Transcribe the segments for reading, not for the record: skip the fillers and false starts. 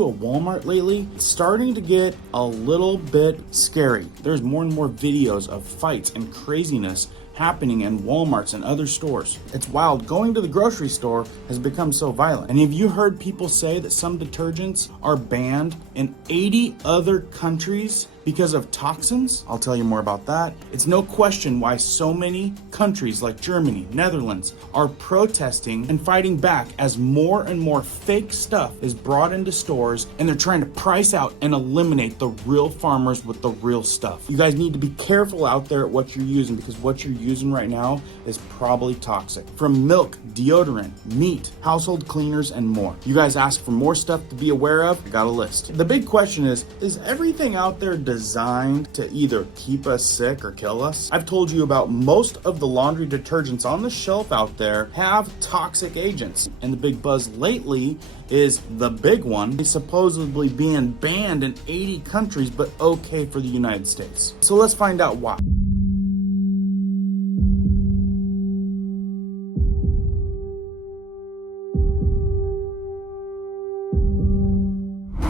A Walmart lately, it's starting to get a little bit scary. There's more and more videos of fights and craziness happening in Walmarts and other stores. It's wild. Going to the grocery store has become so violent. And have you heard people say that some detergents are banned in 80 other countries because of toxins? I'll tell you more about that. It's no question why so many countries like Germany, Netherlands are protesting and fighting back as more and more fake stuff is brought into stores, and they're trying to price out and eliminate the real farmers with the real stuff. You guys need to be careful out there at what you're using, because what you're using right now is probably toxic. From milk, deodorant, meat, household cleaners, and more. You guys ask for more stuff to be aware of? I got a list. The big question is everything out there designed to either keep us sick or kill us? I've told you about most of the laundry detergents on the shelf out there have toxic agents, and the big buzz lately is the big one is supposedly being banned in 80 countries but okay for the United States. So let's find out why.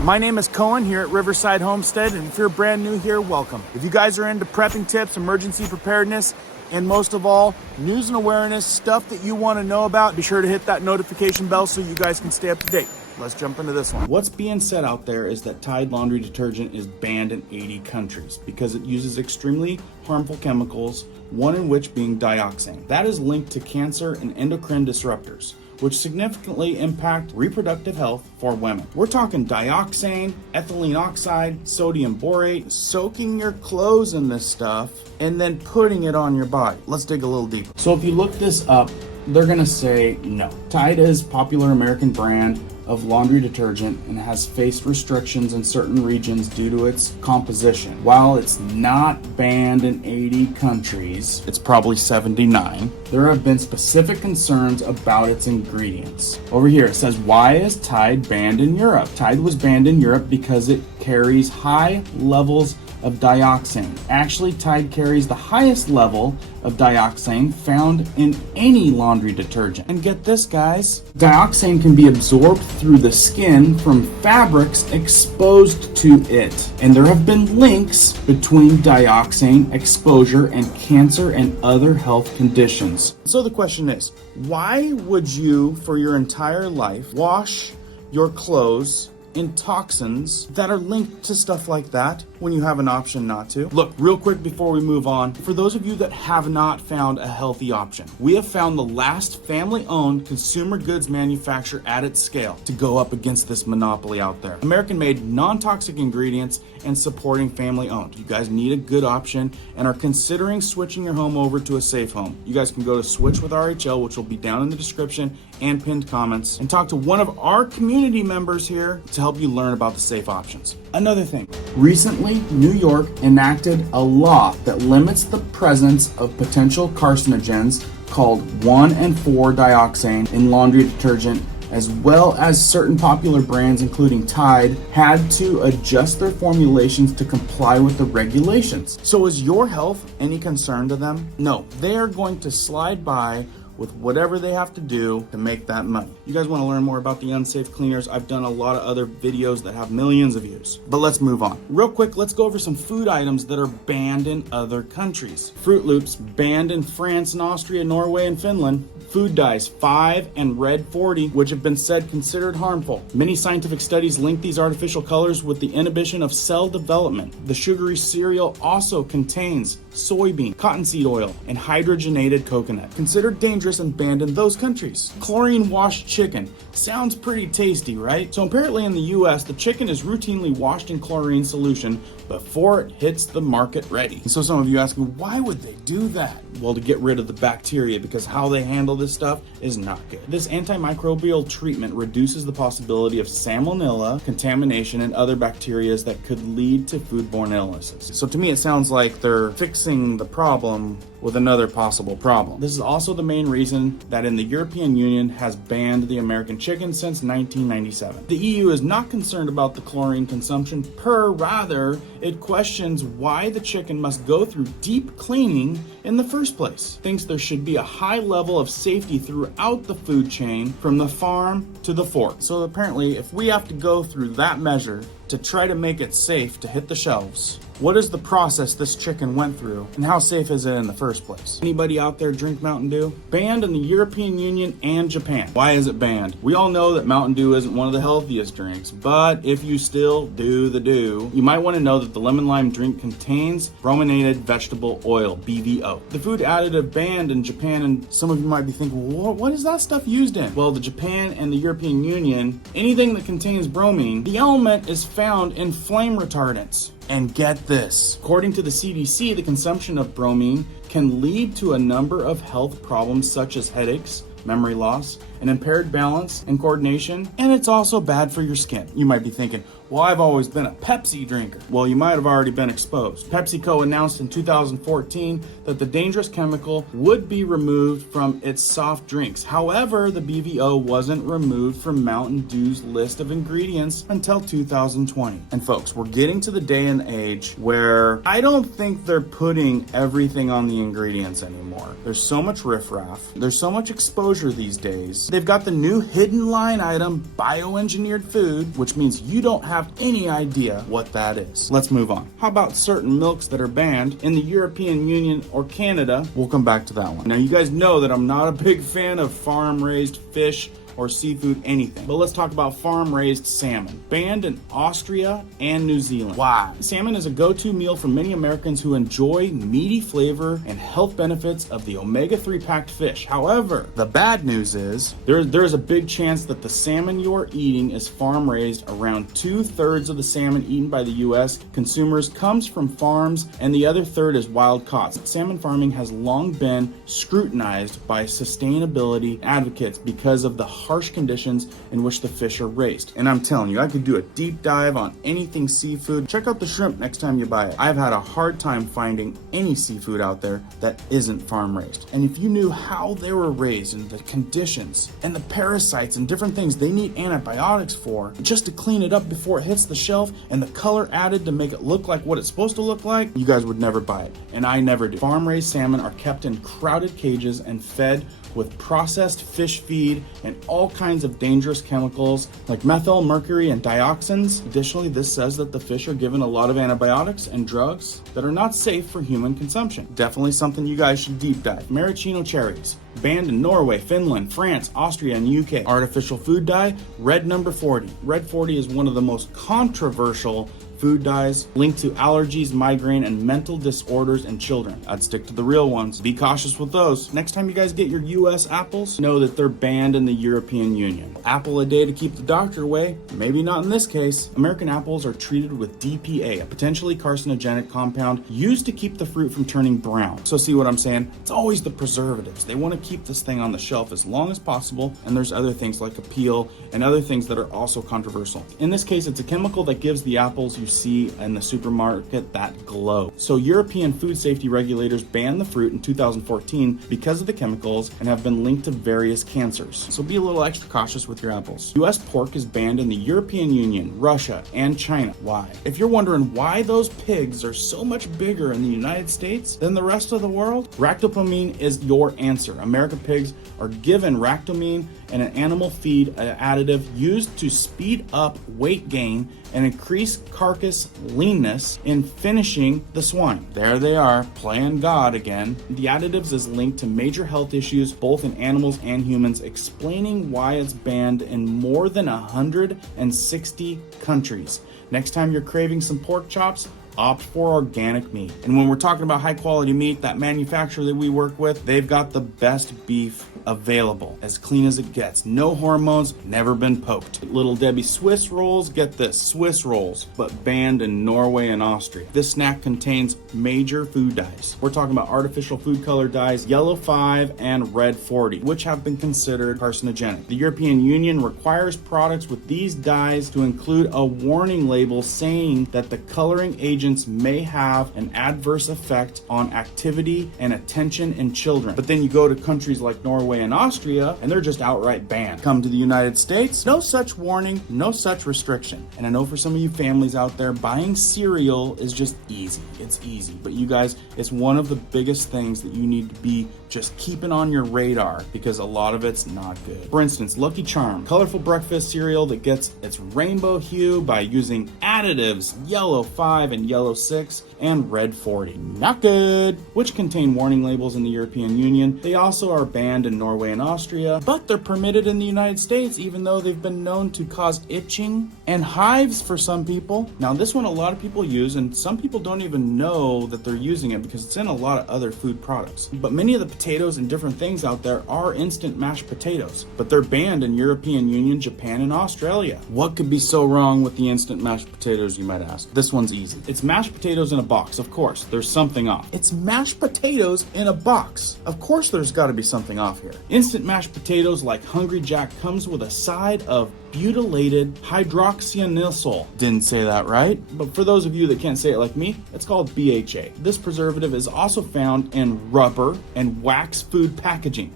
My name is Cohen here at Riverside Homestead, and if you're brand new here, welcome. If you guys are into prepping tips, emergency preparedness, and most of all, news and awareness, stuff that you want to know about, be sure to hit that notification bell so you guys can stay up to date. Let's jump into this one. What's being said out there is that Tide laundry detergent is banned in 80 countries because it uses extremely harmful chemicals, one in which being dioxane. That is linked to cancer and endocrine disruptors, which significantly impact reproductive health for women. We're talking dioxane, ethylene oxide, sodium borate, soaking your clothes in this stuff, and then putting it on your body. Let's dig a little deeper. So if you look this up, they're gonna say no. Tide is a popular American brand of laundry detergent and has faced restrictions in certain regions due to its composition. While it's not banned in 80 countries, it's probably 79, there have been specific concerns about its ingredients. Over here it says, why is Tide banned in Europe? Tide was banned in Europe because it carries high levels of dioxane. Actually, Tide carries the highest level of dioxane found in any laundry detergent. And get this, guys, dioxane can be absorbed through the skin from fabrics exposed to it. And there have been links between dioxane exposure and cancer and other health conditions. So the question is, why would you, for your entire life, wash your clothes in toxins that are linked to stuff like that when you have an option not to? Look, real quick before we move on, for those of you that have not found a healthy option, we have found the last family-owned consumer goods manufacturer at its scale to go up against this monopoly out there. American-made, non-toxic ingredients and supporting family-owned. You guys need a good option and are considering switching your home over to a safe home. You guys can go to Switch with RHL, which will be down in the description and pinned comments, and talk to one of our community members here to help you learn about the safe options. Another thing, recently New York enacted a law that limits the presence of potential carcinogens called 1,4-dioxane in laundry detergent, as well as certain popular brands including Tide had to adjust their formulations to comply with the regulations. So is your health any concern to them? No, they are going to slide by with whatever they have to do to make that money. You guys want to learn more about the unsafe cleaners? I've done a lot of other videos that have millions of views. But let's move on. Real quick, let's go over some food items that are banned in other countries. Fruit Loops, banned in France and Austria, Norway, and Finland. Food dyes 5 and red 40, which have been said considered harmful. Many scientific studies link these artificial colors with the inhibition of cell development. The sugary cereal also contains soybean, cottonseed oil, and hydrogenated coconut, considered dangerous and banned in those countries. Chlorine washed chicken. Sounds pretty tasty, right? So apparently in the US, the chicken is routinely washed in chlorine solution before it hits the market ready. And so some of you asking, why would they do that? Well, to get rid of the bacteria, because how they handle this stuff is not good. This antimicrobial treatment reduces the possibility of salmonella, contamination, and other bacteria that could lead to foodborne illnesses. So to me, it sounds like they're fixing the problem with another possible problem. This is also the main reason that in the European Union has banned the American chicken since 1997. The EU is not concerned about the chlorine consumption rather it questions why the chicken must go through deep cleaning in the first place. Thinks there should be a high level of safety throughout the food chain from the farm to the fork. So apparently if we have to go through that measure to try to make it safe to hit the shelves, what is the process this chicken went through, and how safe is it in the first place? Anybody out there drink Mountain Dew? Banned in the European Union and Japan. Why is it banned? We all know that Mountain Dew isn't one of the healthiest drinks, but if you still do the do, you might want to know that the lemon lime drink contains brominated vegetable oil, BVO. The food additive banned in Japan, and some of you might be thinking, well, what is that stuff used in? Well, the Japan and the European Union, anything that contains bromine, the element is found in flame retardants. And get this, according to the CDC, the consumption of bromine can lead to a number of health problems such as headaches, memory loss, an impaired balance and coordination, and it's also bad for your skin. You might be thinking, well, I've always been a Pepsi drinker. Well, you might have already been exposed. PepsiCo announced in 2014 that the dangerous chemical would be removed from its soft drinks. However, the BVO wasn't removed from Mountain Dew's list of ingredients until 2020. And folks, we're getting to the day and age where I don't think they're putting everything on the ingredients anymore. There's so much riffraff. There's so much exposure these days. They've got the new hidden line item, bioengineered food, which means you don't have any idea what that is. Let's move on. How about certain milks that are banned in the European Union or Canada? We'll come back to that one. Now, you guys know that I'm not a big fan of farm-raised fish or seafood anything. But let's talk about farm-raised salmon. Banned in Austria and New Zealand. Why? Salmon is a go-to meal for many Americans who enjoy meaty flavor and health benefits of the omega-3 packed fish. However, the bad news is there's a big chance that the salmon you're eating is farm-raised. Around 2/3 of the salmon eaten by the U.S. consumers comes from farms, and the other third is wild caught. Salmon farming has long been scrutinized by sustainability advocates because of the harsh conditions in which the fish are raised. And I'm telling you, I could do a deep dive on anything seafood. Check out the shrimp next time you buy it. I've had a hard time finding any seafood out there that isn't farm raised. And if you knew how they were raised and the conditions and the parasites and different things they need antibiotics for just to clean it up before it hits the shelf, and the color added to make it look like what it's supposed to look like, you guys would never buy it. And I never do. Farm raised salmon are kept in crowded cages and fed with processed fish feed and all kinds of dangerous chemicals like methyl, mercury, and dioxins. Additionally, this says that the fish are given a lot of antibiotics and drugs that are not safe for human consumption. Definitely something you guys should deep dive. Maraschino cherries, banned in Norway, Finland, France, Austria, and UK. Artificial food dye, red number 40. Red 40 is one of the most controversial food dyes linked to allergies, migraine, and mental disorders in children. I'd stick to the real ones. Be cautious with those. Next time you guys get your US apples, know that they're banned in the European Union. Apple a day to keep the doctor away? Maybe not in this case. American apples are treated with DPA, a potentially carcinogenic compound used to keep the fruit from turning brown. So see what I'm saying? It's always the preservatives. They want to keep this thing on the shelf as long as possible, and there's other things like a peel and other things that are also controversial. In this case, it's a chemical that gives the apples you see in the supermarket that glow. So European food safety regulators banned the fruit in 2014 because of the chemicals and have been linked to various cancers. So be a little extra cautious with your apples. US pork is banned in the European Union, Russia, and China. Why? If you're wondering why those pigs are so much bigger in the United States than the rest of the world, ractopamine is your answer. American pigs are given ractopamine and an animal feed additive used to speed up weight gain and increase carcass leanness in finishing the swine. There they are, playing God again. The additives is linked to major health issues both in animals and humans, explaining why it's banned in more than 160 countries. Next time you're craving some pork chops, opt for organic meat. And when we're talking about high quality meat, that manufacturer that we work with, they've got the best beef available, as clean as it gets. No hormones, never been poked. Little Debbie Swiss rolls, get this, Swiss rolls, but banned in Norway and Austria. This snack contains major food dyes. We're talking about artificial food color dyes, yellow 5 and red 40, which have been considered carcinogenic. The European Union requires products with these dyes to include a warning label saying that the coloring agent agents may have an adverse effect on activity and attention in children. But then you go to countries like Norway and Austria, and they're just outright banned. Come to the United States, no such warning, no such restriction. And I know for some of you families out there, buying cereal is just easy. It's easy. But you guys, it's one of the biggest things that you need to be just keeping on your radar, because a lot of it's not good. For instance, Lucky Charm, colorful breakfast cereal that gets its rainbow hue by using additives, yellow 5 and yellow 6 and red 40. Not good, which contain warning labels in the European Union. They also are banned in Norway and Austria, but they're permitted in the United States, even though they've been known to cause itching and hives for some people. Now, this one a lot of people use, and some people don't even know that they're using it because it's in a lot of other food products. But many of the potatoes and different things out there are instant mashed potatoes, but they're banned in European Union, Japan, and Australia. What could be so wrong with the instant mashed potatoes, you might ask? This one's easy. It's mashed potatoes in a box. Of course, there's something off. It's mashed potatoes in a box. Of course, there's got to be something off here. Instant mashed potatoes like Hungry Jack comes with a side of butylated hydroxyanyl. Didn't say that right, but for those of you that can't say it like me, it's called BHA. This preservative is also found in rubber and wax food packaging.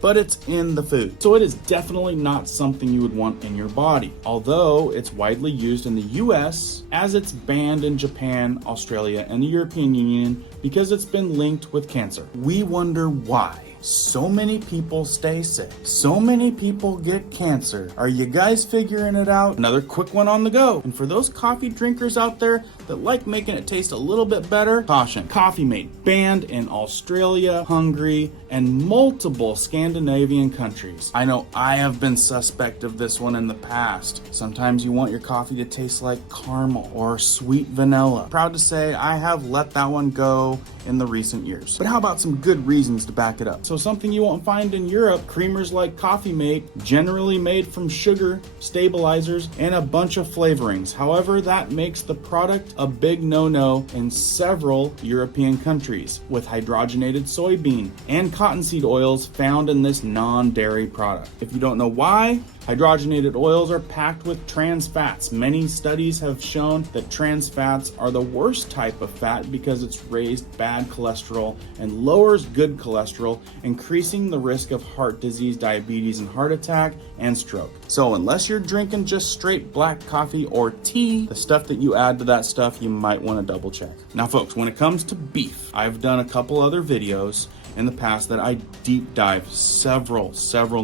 But it's in the food. So it is definitely not something you would want in your body. Although it's widely used in the US, as it's banned in Japan, Australia, and the European Union because it's been linked with cancer. We wonder why so many people stay sick. So many people get cancer. Are you guys figuring it out? Another quick one on the go. And for those coffee drinkers out there that like making it taste a little bit better, caution. Coffee Mate, banned in Australia, Hungary, and multiple Scandinavian countries. I know I have been suspect of this one in the past. Sometimes you want your coffee to taste like caramel or sweet vanilla. Proud to say I have let that one go in the recent years. But how about some good reasons to back it up? So something you won't find in Europe, creamers like Coffee Mate, generally made from sugar, stabilizers, and a bunch of flavorings. However, that makes the product a big no-no in several European countries, with hydrogenated soybean and cottonseed oils found in this non-dairy product. If you don't know why, hydrogenated oils are packed with trans fats. Many studies have shown that trans fats are the worst type of fat because it's raised bad cholesterol and lowers good cholesterol, increasing the risk of heart disease, diabetes, and heart attack and stroke. So unless you're drinking just straight black coffee or tea, the stuff that you add to that stuff, you might want to double check. Now folks, when it comes to beef, I've done a couple other videos in the past that I deep dive several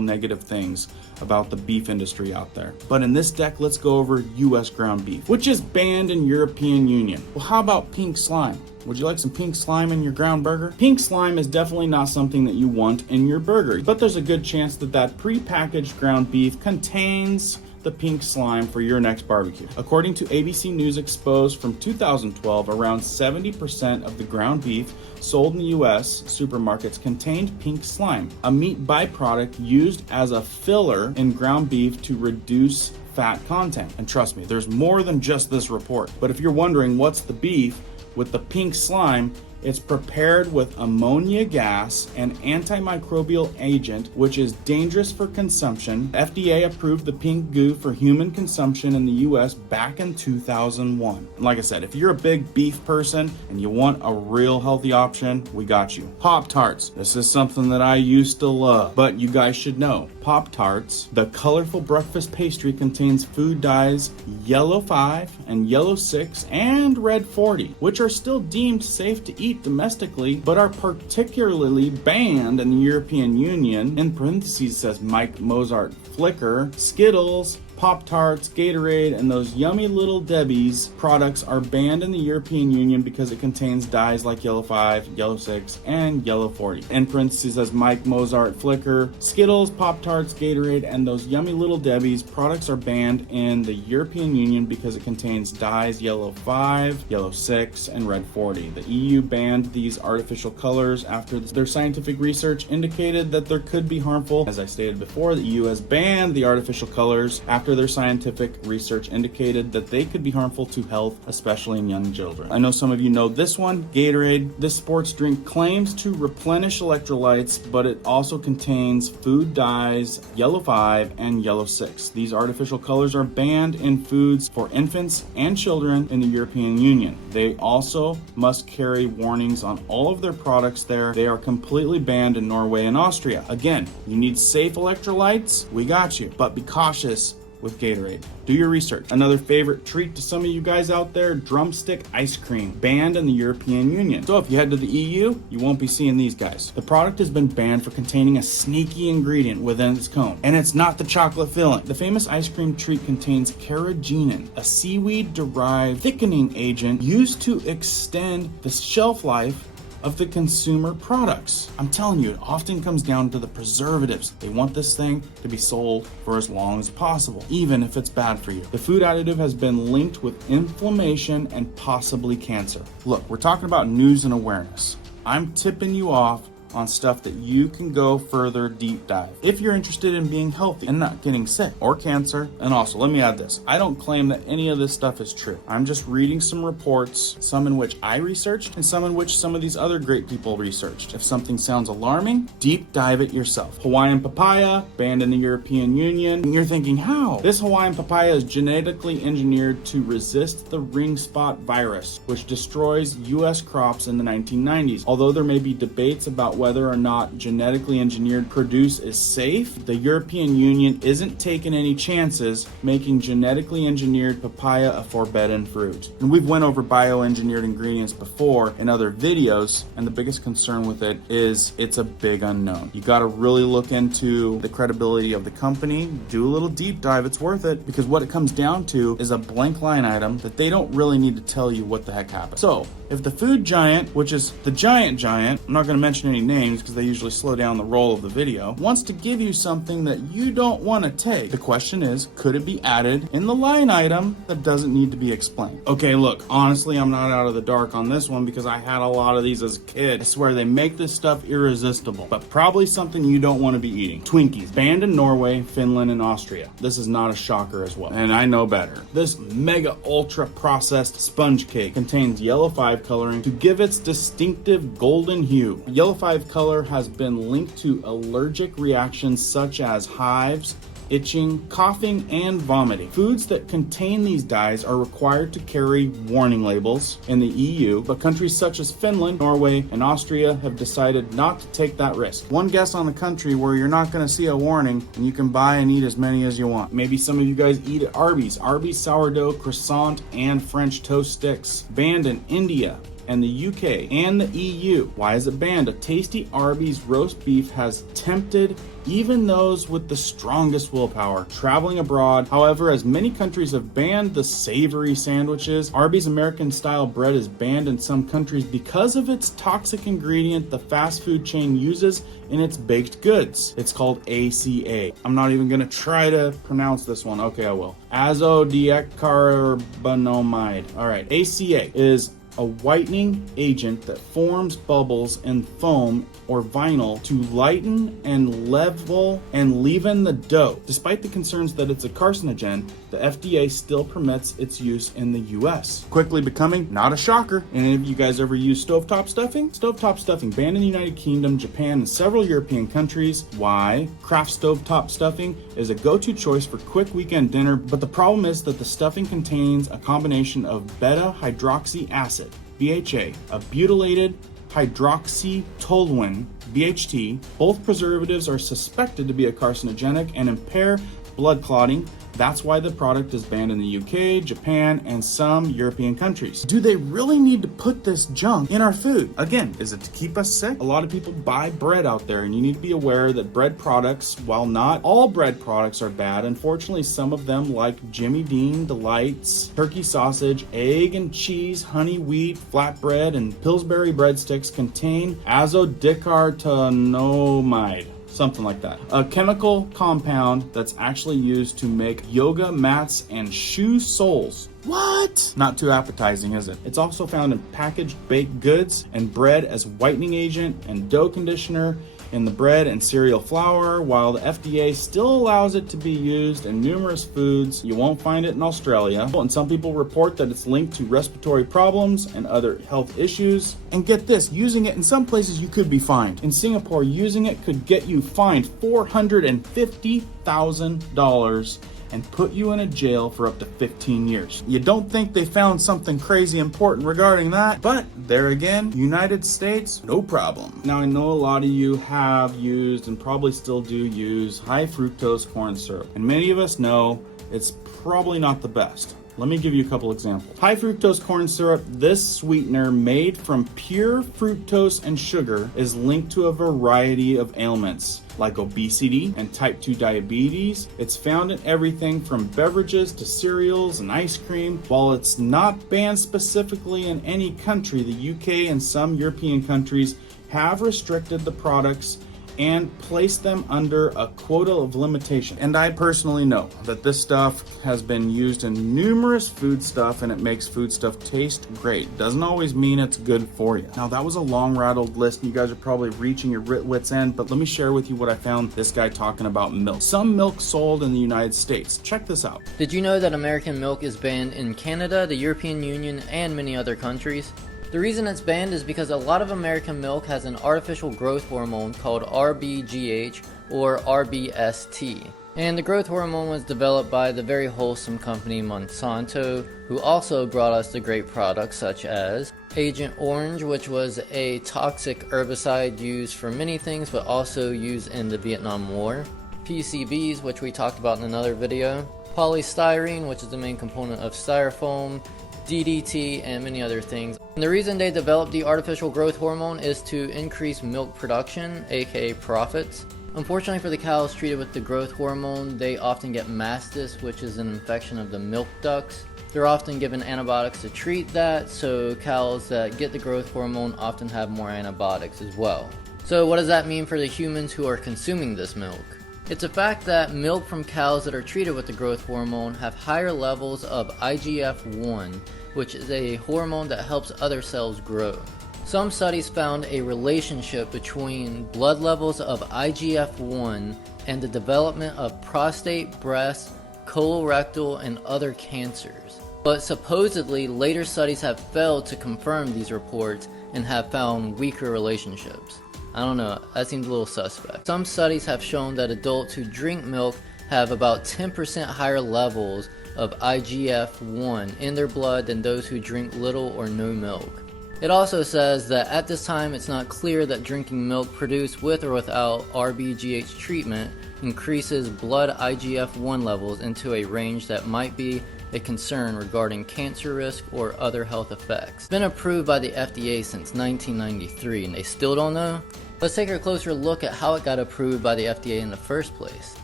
negative things about the beef industry out there. But in this deck, let's go over US ground beef, which is banned in European Union. Well, how about pink slime? Would you like some pink slime in your ground burger? Pink slime is definitely not something that you want in your burger, but there's a good chance that that pre-packaged ground beef contains the pink slime for your next barbecue. According to ABC News Exposed from 2012, around 70% of the ground beef sold in the US supermarkets contained pink slime, a meat byproduct used as a filler in ground beef to reduce fat content. And trust me, there's more than just this report. But if you're wondering what's the beef with the pink slime, it's prepared with ammonia gas, an antimicrobial agent, which is dangerous for consumption. FDA approved the pink goo for human consumption in the US back in 2001. Like I said, if you're a big beef person and you want a real healthy option, we got you. Pop-Tarts. This is something that I used to love, but you guys should know. Pop-Tarts, the colorful breakfast pastry, contains food dyes yellow 5 and yellow 6 and red 40, which are still deemed safe to eat domestically, but are particularly banned in the European Union. In parentheses says Mike Mozart Flicker, Skittles, Pop-Tarts, Gatorade, and those yummy little Debbie's products are banned in the European Union because it contains dyes like yellow 5, yellow 6, and yellow 40. In parentheses says Mike Mozart Flicker, Skittles, Pop-Tarts, Gatorade, and those yummy little Debbie's products are banned in the European Union because it contains dyes yellow 5, yellow 6, and red 40. The EU banned these artificial colors after their scientific research indicated that they could be harmful. As I stated before, the EU has banned the artificial colors after after their scientific research indicated that they could be harmful to health, especially in young children. I know some of you know this one, Gatorade. This sports drink claims to replenish electrolytes, but it also contains food dyes, yellow 5 and yellow 6. These artificial colors are banned in foods for infants and children in the European Union. They also must carry warnings on all of their products there. They are completely banned in Norway and Austria. Again, you need safe electrolytes, we got you, but be cautious with Gatorade. Do your research. Another favorite treat to some of you guys out there, drumstick ice cream, banned in the European Union. So if you head to the EU, you won't be seeing these guys. The product has been banned for containing a sneaky ingredient within its cone, and it's not the chocolate filling. The famous ice cream treat contains carrageenan, a seaweed-derived thickening agent used to extend the shelf life of the consumer products. I'm telling you, it often comes down to the preservatives. They want this thing to be sold for as long as possible, even if it's bad for you. The food additive has been linked with inflammation and possibly cancer. Look, we're talking about news and awareness. I'm tipping you off on stuff that you can go further deep dive if you're interested in being healthy and not getting sick or cancer. And also, let me add this, I don't claim that any of this stuff is true. I'm just reading some reports, some in which I researched and some in which some of these other great people researched. If something sounds alarming, deep dive it yourself. Hawaiian papaya, banned in the European Union. And you're thinking, how? This Hawaiian papaya is genetically engineered to resist the ring spot virus, which destroys US crops in the 1990s. Although there may be debates about whether or not genetically engineered produce is safe, the European Union isn't taking any chances making genetically engineered papaya a forbidden fruit. And we've went over bioengineered ingredients before in other videos, and the biggest concern with it is it's a big unknown. You got to really look into the credibility of the company, do a little deep dive, it's worth it, because what it comes down to is a blank line item that they don't really need to tell you what the heck happened. So if the food giant, which is the giant, I'm not going to mention any names because they usually slow down the roll of the video, wants to give you something that you don't want to take, the question is, could it be added in the line item that doesn't need to be explained? Okay, look, honestly, I'm not out of the dark on this one because I had a lot of these as a kid. I swear they make this stuff irresistible, but probably something you don't want to be eating. Twinkies, banned in Norway, Finland, and Austria. This is not a shocker as well, and I know better. This mega ultra processed sponge cake contains yellow 5 coloring to give its distinctive golden hue. Yellow 5 color has been linked to allergic reactions such as hives, itching, coughing, and vomiting. Foods that contain these dyes are required to carry warning labels in the EU, but countries such as Finland, Norway, and Austria have decided not to take that risk. One guess on the country where you're not going to see a warning and you can buy and eat as many as you want. Maybe some of you guys eat at Arby's. Arby's sourdough, croissant, and French toast sticks. Banned in India and the UK and the EU. Why is it banned? A tasty Arby's roast beef has tempted even those with the strongest willpower traveling abroad. However, as many countries have banned the savory sandwiches, Arby's American style bread is banned in some countries because of its toxic ingredient the fast food chain uses in its baked goods. It's called ACA. I'm not even gonna try to pronounce this one. Okay, I will. Azodicarbonamide. All right, ACA is a whitening agent that forms bubbles in foam or vinyl to lighten and level and leaven the dough. Despite the concerns that it's a carcinogen, the FDA still permits its use in the US. Quickly becoming not a shocker. Any of you guys ever use stovetop stuffing? Stovetop stuffing banned in the United Kingdom, Japan, and several European countries. Why? Kraft stovetop stuffing is a go-to choice for quick weekend dinner, but the problem is that the stuffing contains a combination of beta-hydroxy acid, BHA, a butylated hydroxytoluene, BHT. Both preservatives are suspected to be a carcinogenic and impair blood clotting. That's why the product is banned in the UK, Japan, and some European countries. Do they really need to put this junk in our food? Again, is it to keep us sick? A lot of people buy bread out there, and you need to be aware that bread products, while not all bread products are bad, unfortunately some of them like Jimmy Dean Delights, turkey sausage, egg and cheese, honey wheat, flatbread, and Pillsbury breadsticks contain azodicarbonamide. Something like that. A chemical compound that's actually used to make yoga mats and shoe soles. What? Not too appetizing, is it? It's also found in packaged baked goods and bread as whitening agent and dough conditioner in the bread and cereal flour. While the FDA still allows it to be used in numerous foods, you won't find it in Australia. And some people report that it's linked to respiratory problems and other health issues. And get this, using it in some places you could be fined. In Singapore, using it could get you fined $450,000 and put you in a jail for up to 15 years. You don't think they found something crazy important regarding that, but there again, United States, no problem. Now I know a lot of you have used and probably still do use high fructose corn syrup, and many of us know it's probably not the best. Let me give you a couple examples. High fructose corn syrup, this sweetener made from pure fructose and sugar, is linked to a variety of ailments like obesity and type 2 diabetes. It's found in everything from beverages to cereals and ice cream. While it's not banned specifically in any country, the UK and some European countries have restricted the products and place them under a quota of limitation. And I personally know that this stuff has been used in numerous food stuff and it makes food stuff taste great. Doesn't always mean it's good for you. Now that was a long rattled list and you guys are probably reaching your wit's end, but let me share with you what I found this guy talking about milk. Some milk sold in the United States. Check this out. Did you know that American milk is banned in Canada, the European Union, and many other countries? The reason it's banned is because a lot of American milk has an artificial growth hormone called RBGH or RBST. And the growth hormone was developed by the very wholesome company Monsanto, who also brought us the great products such as Agent Orange, which was a toxic herbicide used for many things but also used in the Vietnam War, PCBs, which we talked about in another video, polystyrene, which is the main component of styrofoam, DDT, and many other things. And the reason they developed the artificial growth hormone is to increase milk production, aka profits. Unfortunately for the cows treated with the growth hormone, they often get mastis, which is an infection of the milk ducts. They're often given antibiotics to treat that, so cows that get the growth hormone often have more antibiotics as well. So what does that mean for the humans who are consuming this milk? It's a fact that milk from cows that are treated with the growth hormone have higher levels of IGF-1, which is a hormone that helps other cells grow. Some studies found a relationship between blood levels of IGF-1 and the development of prostate, breast, colorectal, and other cancers. But supposedly, later studies have failed to confirm these reports and have found weaker relationships. I don't know, that seems a little suspect. Some studies have shown that adults who drink milk have about 10% higher levels of IGF-1 in their blood than those who drink little or no milk. It also says that at this time it's not clear that drinking milk produced with or without RBGH treatment increases blood IGF-1 levels into a range that might be a concern regarding cancer risk or other health effects. It's been approved by the FDA since 1993 and they still don't know? Let's take a closer look at how it got approved by the FDA in the first place.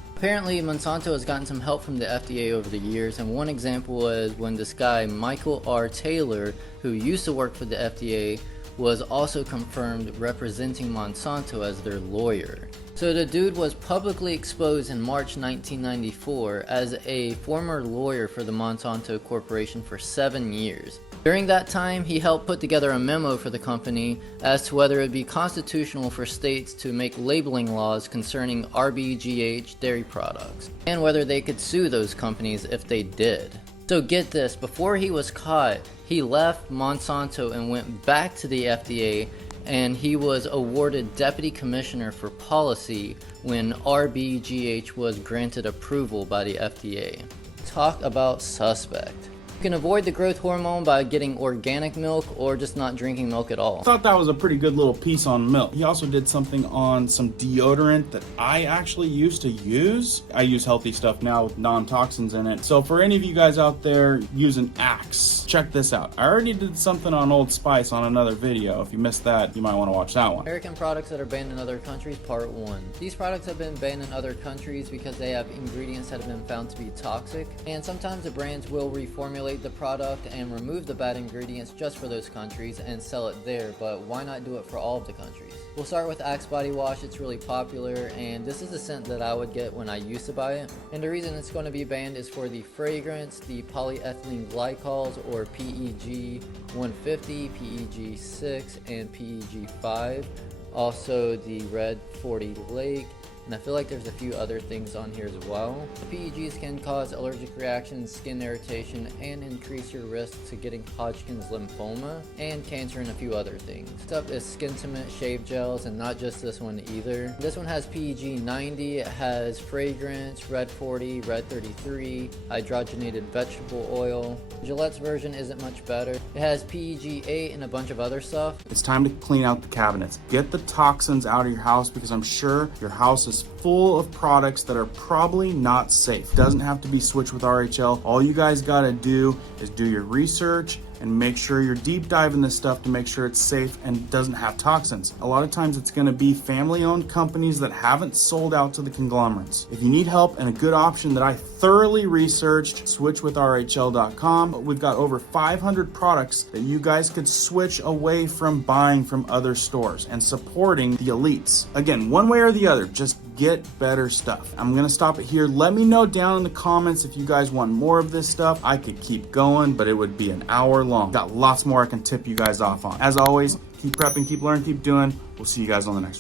Apparently, Monsanto has gotten some help from the FDA over the years, and one example was when this guy, Michael R. Taylor, who used to work for the FDA, was also confirmed representing Monsanto as their lawyer. So the dude was publicly exposed in March 1994 as a former lawyer for the Monsanto Corporation for 7 years. During that time, he helped put together a memo for the company as to whether it would be constitutional for states to make labeling laws concerning RBGH dairy products, and whether they could sue those companies if they did. So get this, before he was caught, he left Monsanto and went back to the FDA, and he was awarded Deputy Commissioner for Policy when RBGH was granted approval by the FDA. Talk about suspect. You can avoid the growth hormone by getting organic milk or just not drinking milk at all. I thought that was a pretty good little piece on milk. He also did something on some deodorant that I actually used to use. I use healthy stuff now with non-toxins in it. So for any of you guys out there using Axe, check this out. I already did something on Old Spice on another video. If you missed that, you might want to watch that one. American products that are banned in other countries, part 1. These products have been banned in other countries because they have ingredients that have been found to be toxic, and sometimes the brands will reformulate the product and remove the bad ingredients just for those countries and sell it there, but why not do it for all of the countries? We'll start with Axe body wash. It's really popular, and this is the scent that I would get when I used to buy it. And the reason it's going to be banned is for the fragrance, the polyethylene glycols, or PEG 150, PEG 6, and PEG 5 also the Red 40 Lake, and I feel like there's a few other things on here as well. The PEGs can cause allergic reactions, skin irritation, and increase your risk to getting Hodgkin's lymphoma and cancer and a few other things. Next up is Skin Cement Shave Gels, and not just this one either. This one has PEG 90, it has fragrance, Red 40, Red 33, hydrogenated vegetable oil. Gillette's version isn't much better. It has PEG 8 and a bunch of other stuff. It's time to clean out the cabinets. Get the toxins out of your house, because I'm sure your house is full of products that are probably not safe. Doesn't have to be switched with RHL. All you guys gotta do is do your research and make sure you're deep diving this stuff to make sure it's safe and doesn't have toxins. A lot of times it's gonna be family-owned companies that haven't sold out to the conglomerates. If you need help and a good option that I thoroughly researched, switchwithrhl.com. We've got over 500 products that you guys could switch away from buying from other stores and supporting the elites. Again, one way or the other, just get better stuff. I'm gonna stop it here. Let me know down in the comments if you guys want more of this stuff. I could keep going, but it would be an hour long. Got lots more I can tip you guys off on. As always, keep prepping, keep learning, keep doing. We'll see you guys on the next one.